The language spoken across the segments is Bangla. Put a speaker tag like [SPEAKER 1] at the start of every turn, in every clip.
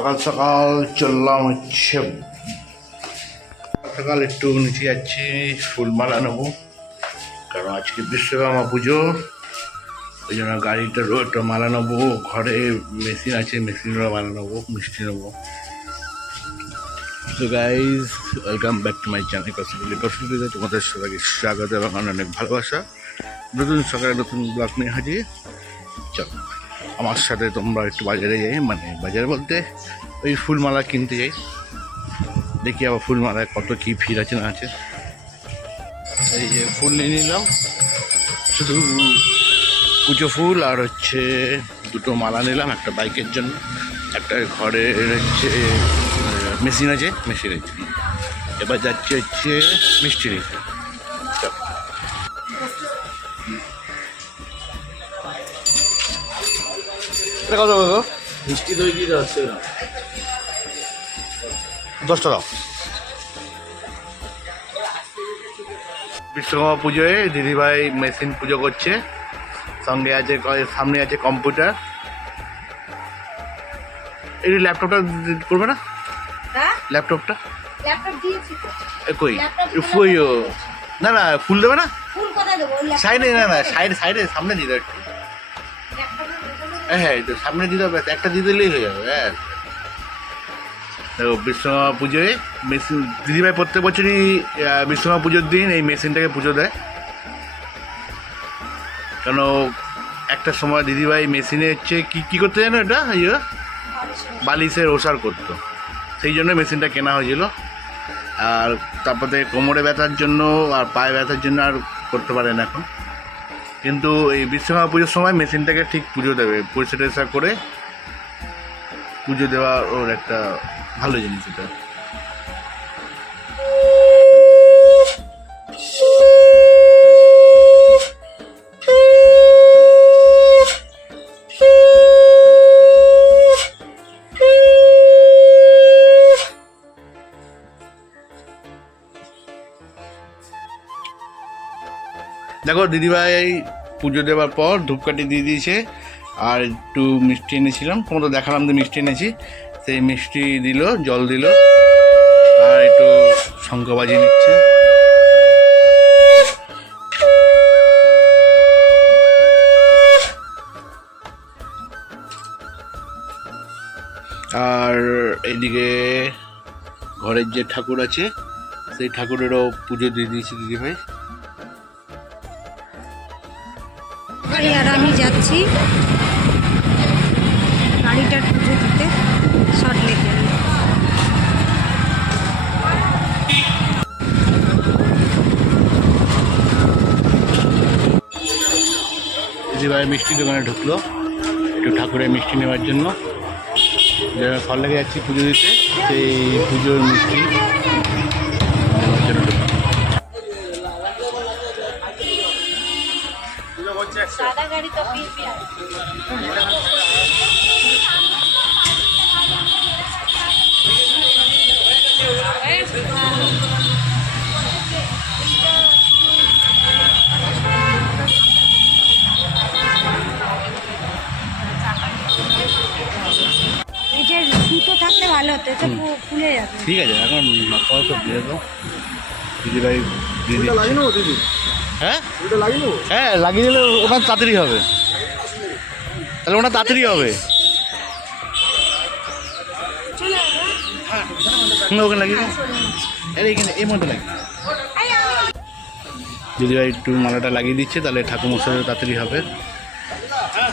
[SPEAKER 1] সকাল সকাল চললাম হচ্ছে সকাল একটু নিচে যাচ্ছি ফুলমালা নেব। কারণ আজকে বিশ্বকর্মা পুজো, ওই জন্য গাড়িটা রোডটা মালা নেব, ঘরে মেশিন আছে মেশিনেরও মালা নেব, মিষ্টি নেব। তো guys welcome back to my channel কসমিলি কসমিলিতে তোমাদের সবাইকে স্বাগত এবং অনেক ভালোবাসা। নতুন সকালে নতুন ব্লগ নিয়ে হাজির। চলো। আমার সাথে তোমরা একটু বাজারে যাই মানে বাজারে বলতে ওই ফুলমালা কিনতে যাই। দেখি আবার ফুলমালায় কত কী ভিড় আছে না আছে। এই যে ফুল নিয়ে নিলাম। শুধু কুচো ফুল আর হচ্ছে দুটো মালা নিলাম, একটা বাইকের জন্য। একটা ঘরে হচ্ছে মেশিন আছে, মেশিনের জন্য। এবার যাচ্ছে হচ্ছে মিষ্টি নিতে এটা কত গো
[SPEAKER 2] মিষ্টি দই দিয়ে
[SPEAKER 1] দশ টাকা। বিশ্বকর্মা পুজোয় দিদিভাই মেশিন পুজো করছে। সঙ্গে আছে সামনে আছে কম্পিউটার। এই ল্যাপটপটা করবে না?
[SPEAKER 3] হ্যাঁ?
[SPEAKER 1] ল্যাপটপটা? কই। না না ফুল দেবে না?
[SPEAKER 3] দেবো?
[SPEAKER 1] সাইডে না না সাইডে সাইডে সামনে
[SPEAKER 3] ল্যাপটপের ভেতরে
[SPEAKER 1] হ্যাঁ এই তো সামনে দিতে হবে, একটা দিয়ে দিলেই হয়ে যাবে হ্যাঁ। বিশ্বকর্মা পুজোয় মেশিন, দিদিভাই প্রত্যেক বছরই বিশ্বকর্মা পুজোর দিন এই মেশিনটাকে পুজো দেয়। কেন, একটা সময় দিদিভাই মেশিনে হচ্ছে, কী কী করতে জানো এটা ইয়ে? বালিশের ওষার করতো। সেই জন্য মেশিনটা কেনা হয়েছিল। আর তারপরে কোমরে ব্যথার জন্য, আর পায়ে ব্যথার জন্য আর করতে পারেন এখন। কিন্তু এই বিশ্বকর্মা পুজোর সময় মেশিনটাকে ঠিক পুজো দেবে পরিষ্কার করে পুজো দেওয়ার ওর একটা ভালো জিনিস এটা। দেখো, দিদিভাই পুজো দেওয়ার পর ধূপকাঠি দিয়ে দিয়েছে, আর একটু মিষ্টি এনেছিলাম। তোমাদের দেখালাম যে মিষ্টি এনেছি। সেই মিষ্টি দিল, জল দিল, আর একটু শঙ্খ বাজিয়ে নিচ্ছে। আর এইদিকে ঘরের যে ঠাকুর আছে, সেই ঠাকুরেরও পুজো দিয়ে দিয়েছি দিদিভাই।
[SPEAKER 3] যাচ্ছি গাড়িটার পুজো দিতে শর্ট
[SPEAKER 1] দিদিভাই মিষ্টি দোকানে ঢুকলো, একটু ঠাকুরের মিষ্টি নেওয়ার জন্য। যারা ফল লেগে যাচ্ছি পুজো দিতে। সেই পুজোর মিষ্টি। দিদিভাই দিয়ে দিচ্ছি। হ্যাঁ?
[SPEAKER 2] ওটা
[SPEAKER 1] হ্যাঁ লাগিয়ে দিলে ওনার তাড়াতাড়ি হবে। তাহলে ওনার তাড়াতাড়ি হবে। হুম, ওখানে লাগিয়ে এখানে এই মধ্যে লাগিয়ে দিদিভাই একটু মালাটা লাগিয়ে দিচ্ছে তাহলে ঠাকুর মশাই তাড়াতাড়ি হবে।
[SPEAKER 3] হ্যাঁ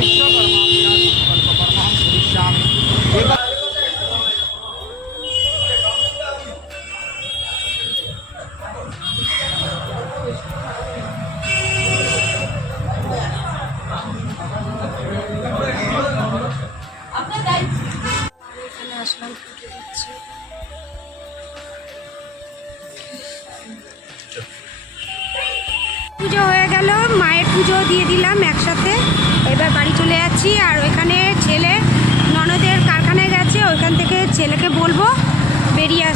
[SPEAKER 3] 你吃过了吗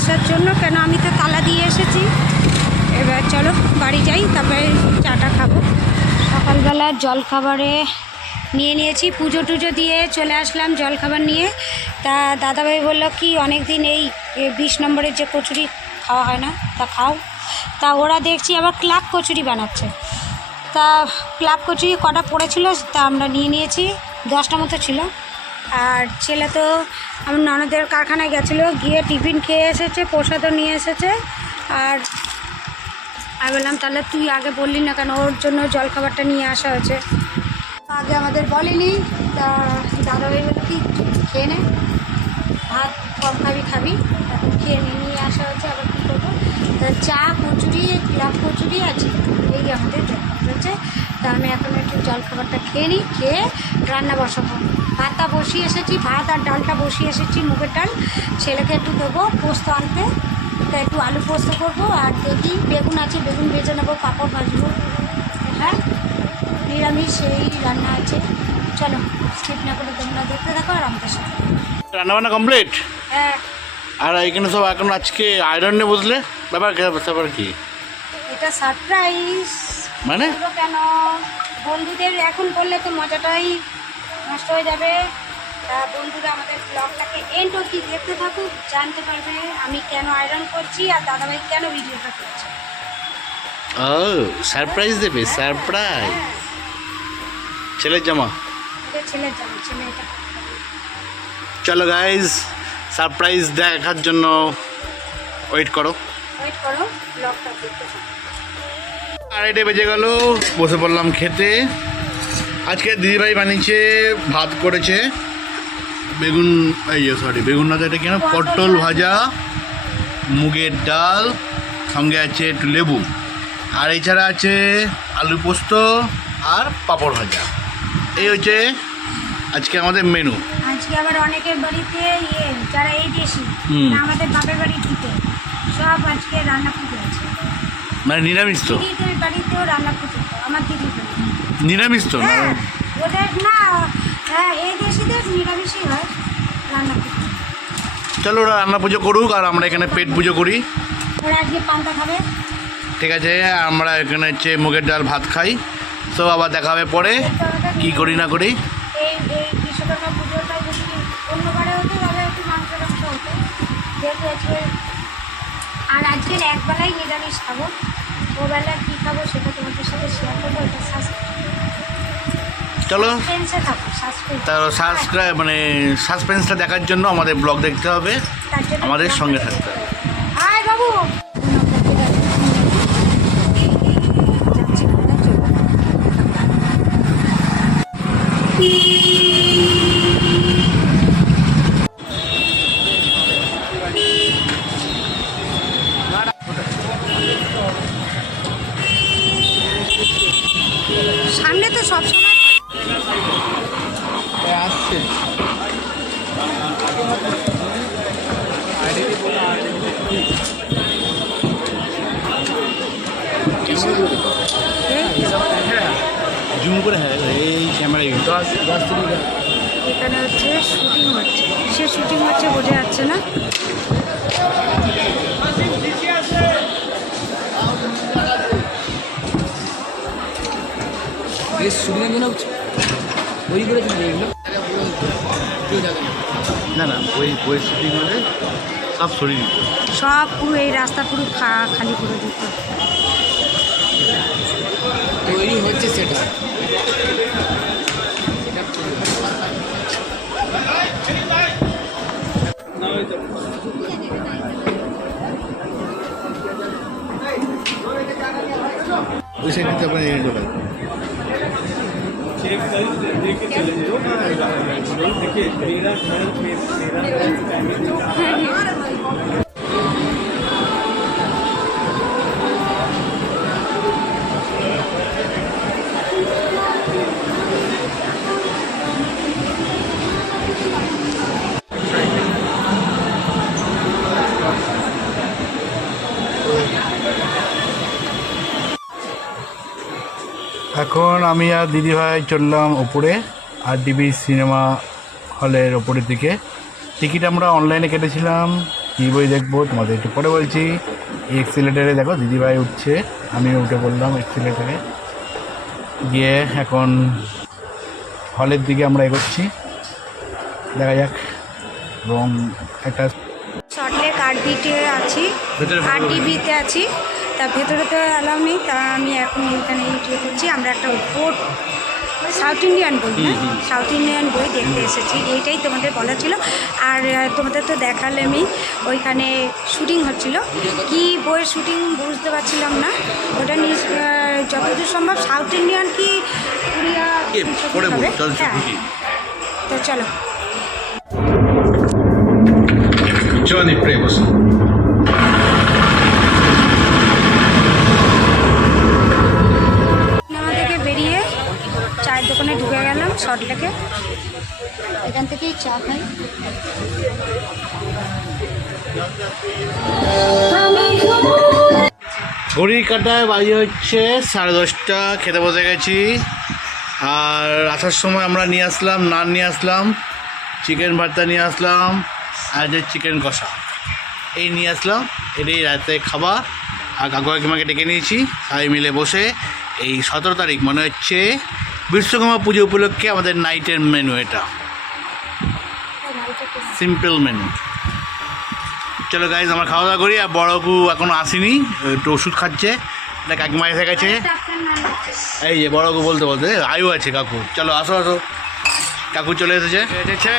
[SPEAKER 3] আসার জন্য কেন আমি তো তালা দিয়ে এসেছি। এবার চলো বাড়ি যাই, তারপরে চাটা খাব। সকালবেলা জল খাবারে নিয়ে নিয়েছি, পুজো টুজো দিয়ে চলে আসলাম জল খাবার নিয়ে। তা দাদাভাই বলল কি অনেক দিন এই বিশ নম্বরের যে কচুরি খাওয়া হয় না, তা খাও। তা ওরা দেখছি আবার ক্লাব কচুরি বানাচ্ছে। তা ক্লাব কচুরি কটা পড়েছিল, তা আমরা নিয়ে নিয়েছি, দশটা মতো ছিল। আর ছেলে তো আমার ননদের কারখানায় গেছিল, গিয়ে টিফিন খেয়ে এসেছে, প্রসাদও নিয়ে এসেছে। আর আমি বললাম, তাহলে তুই আগে বললি না কেন? ওর জন্য জলখাবারটা নিয়ে আসা হয়েছে। আগে আমাদের বলেনি, তা দাদাভাই বলে কি, খেয়ে নে। ভাত কম খাবি খাবি। এখন খেয়ে নিয়ে আসা হয়েছে, আবার কী করব? তা চা, কচুরি লাভ কচুরি আছে এই আমাদের জলখাবার হচ্ছে তা আমি এখন একটু জলখাবারটা খেয়ে নিই খেয়ে রান্না বসাবো। ভাতটা বসিয়ে এসেছি ভাত আর ডালটা বসিয়ে এসেছি মুগের ডাল। ছেলেকে একটু দেবো পোস্ত আনতে। তা একটু আলু পোস্ত করব আর দেখি বেগুন আছে বেগুন ভেজে নেব পাঁপড় ভাজবো। হ্যাঁ নিরামিষ সেই রান্না আছে। চলো স্কিপ না করে তোমরা দেখতে থাকো আর আমাদের সাথে।
[SPEAKER 1] রান্নাবান্না কমপ্লিট
[SPEAKER 3] হ্যাঁ।
[SPEAKER 1] আর এখানে সব এখন আজকে আয়রন নিয়ে বুঝলে ব্যাপার কি- ব্যাপার কি?
[SPEAKER 3] এটা সারপ্রাইজ
[SPEAKER 1] মানে?
[SPEAKER 3] কেন? বন্ধুদের এখন করলে তো মজাটাই নষ্ট হয়ে যাবে। তা বন্ধুরা আমাদের ব্লগটাকে এন্ড অব্দি দেখতে থাকুক জানতে পারবে আমি কেন আয়রন করছি আর দাদাভাই কেন ভিডিওটা করছে।
[SPEAKER 1] ও সারপ্রাইজ দেবে সারপ্রাইজ ছেলের জামা।
[SPEAKER 3] ছেলের জানো ছেলে এটা
[SPEAKER 1] চলো গাইজ সারপ্রাইজ দেখার জন্য ওয়েট করো।
[SPEAKER 3] ওয়েট করো ব্লগটা দেখতে থাকো।
[SPEAKER 1] আড়াইটে বেজে গেল বসে পড়লাম খেতে। আজকে দিদিভাই বানিয়েছে ভাত করেছে। বেগুন এই সরি বেগুন না এটা কেন পটল ভাজা মুগের ডাল সঙ্গে আছে একটু লেবু। আর এছাড়া আছে আলু পোস্ত আর পাঁপড় ভাজা। এই হচ্ছে আজকে আমাদের মেনু
[SPEAKER 3] আজকে আবার অনেকের বাড়িতে ইয়ে যারা এই দেশি আমাদের বাপের সব আজকে রান্না পুজো আছে।
[SPEAKER 1] মানে নিরামিষ তো?
[SPEAKER 3] বাড়িতেও রান্না পুজো আমার দিদির বাড়ি
[SPEAKER 1] নিরামিষ তো না?
[SPEAKER 3] হ্যাঁ ওদের না হ্যাঁ এই দেশিদের নিরামিষই হয় রান্না
[SPEAKER 1] চলো ওরা রান্না পুজো করুক আর আমরা এখানে পেট পুজো করি।
[SPEAKER 3] ওরা আজকে পান্তা খাবে।
[SPEAKER 1] ঠিক আছে আমরা এখানে হচ্ছে মুগের ডাল ভাত খাই। তো আবার দেখা হবে পরে কি করি না করি।
[SPEAKER 3] আর আজকের একবেলাই নিরামিষ খাব। ওবেলা কী খাব সেটা তোমাদের সাথে শেয়ার করব এটা
[SPEAKER 1] চলো।
[SPEAKER 3] সাসপেন্সে থাকো সাসপেন্স
[SPEAKER 1] তা সাবস্ক্রাইব মানে সাসপেন্সটা দেখার জন্য আমাদের ব্লগ দেখতে হবে। আমাদের সঙ্গে থাকতে হবে।
[SPEAKER 3] সামনে তো সবসময়
[SPEAKER 2] আসছে।
[SPEAKER 1] জুম করে হ্যাঁ এই ক্যামেরা
[SPEAKER 2] দশ দশ থেকে
[SPEAKER 3] এখানে হচ্ছে শুটিং হচ্ছে। সে শুটিং হচ্ছে বোঝা যাচ্ছে না।
[SPEAKER 2] বেশ সুবিধা জন্য ওই করে চলে এগুলো না
[SPEAKER 1] না না ওই পরিস্থিতি মানে সব সরিয়ে দিত
[SPEAKER 3] সব পুরো এই রাস্তা পুরো খা- খালি করে দিত
[SPEAKER 2] তৈরি হচ্ছে সেটা
[SPEAKER 1] ওই সাইডে তো আপনার এনে ঢোকায় एक कल लेके चले जो देखिए तेरह घर में तेरह আমি আর দিদিভাই চললাম ওপরে আর ডিবি সিনেমা হলের ওপরের দিকে। টিকিট আমরা অনলাইনে কেটেছিলাম। কী বই দেখব তোমাদের একটু পরে বলছি। এক্সিলেটারে দেখো দিদিভাই উঠছে। আমি উঠে পড়লাম এক্সিলেটারে গিয়ে এখন হলের দিকে আমরা এগোচ্ছি। দেখা যাক। এবং একটা
[SPEAKER 3] আছি।
[SPEAKER 1] ভেতরে
[SPEAKER 3] আরডিবিতে আছি। তা ভেতরে তো অ্যালাউ নেই তা আমি এখন এখানে ইয়ে করছি আমরা একটা বোট সাউথ ইন্ডিয়ান বই না? সাউথ ইন্ডিয়ান বই দেখতে এসেছি এইটাই তোমাদের বলা ছিল। আর তোমাদের তো দেখালে আমি ওইখানে শুটিং হচ্ছিল। কি বইয়ের শুটিং বুঝতে পারছিলাম না। ওটা নিয়ে যতদূর সম্ভব সাউথ ইন্ডিয়ান কি উড়িয়া? হ্যাঁ। তো চলো।
[SPEAKER 1] Johnny Prevost.
[SPEAKER 3] চায়ের ঢুকে গেলাম শর্টলেকে এখান থেকেই চা খাই।
[SPEAKER 1] ঘড়ির কাটায় বাজে হচ্ছে সাড়ে দশটা, খেতে বসে গেছি। আর আসার সময় আমরা নিয়ে আসলাম, নান নিয়ে আসলাম, চিকেন ভর্তা নিয়ে আসলাম, আর যে চিকেন কষা। এই নিয়ে আসলাম, এটাই রাতে খাবার। আর কাকু কাকিমাকে ডেকে নিয়েছি, সবাই মিলে বসে এই সতেরো তারিখ, মনে হচ্ছে বিশ্বকর্মা পুজো উপলক্ষে আমাদের নাইটের মেনু এটা। সিম্পল মেনু চলো গাইজ আমরা খাওয়া দাওয়া করি, আর বড়কু এখনও আসেনি, একটু ওষুধ খাচ্ছে। এটা কাকিমা এসে গেছে। এই যে বড়কু বলতে বলতে আয়ু আছে কাকু। চলো, আসো আসো। কাকু চলে এসেছে।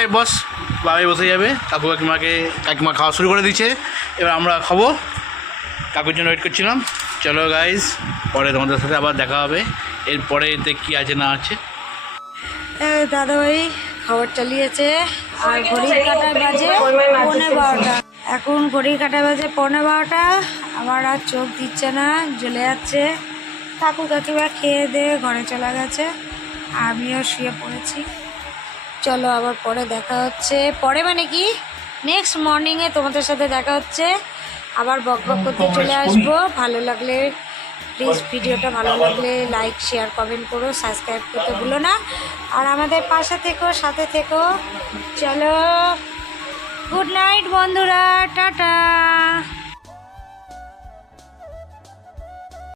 [SPEAKER 1] এই বস, বাবাই বসে যাবে। কাকু কাকিমাকে, কাকিমা খাওয়া শুরু করে দিচ্ছে। এবার আমরা খাব। কাকুর জন্য ওয়েট করছিলাম। চলো গাইজ পরে তোমাদের সাথে আবার দেখা হবে। এরপরে এতে কী আছে না আছে?
[SPEAKER 3] দাদাভাই খাবার চালিয়েছে। আর ঘড়ির কাটায় বাজে পৌনে বারোটা। এখন ঘড়ির কাটায় বাজে পৌনে বারোটা। আমার আর চোখ দিচ্ছে না জ্বলে যাচ্ছে। কাকু কাকিমা খেয়ে দিয়ে ঘরে চলে গেছে। আমিও শুয়ে পড়েছি। চলো আবার পরে দেখা হচ্ছে। পরে মানে কি? নেক্সট মর্নিংয়ে তোমাদের সাথে দেখা হচ্ছে। আবার বক বক করতে চলে আসব। ভালো লাগলে প্লিজ ভিডিওটা ভালো লাগলে লাইক শেয়ার কমেন্ট করো সাবস্ক্রাইব করতে ভুলো না। আর আমাদের পাশে থেকো, সাথে থেকো। চলো গুড নাইট বন্ধুরা, টাটা।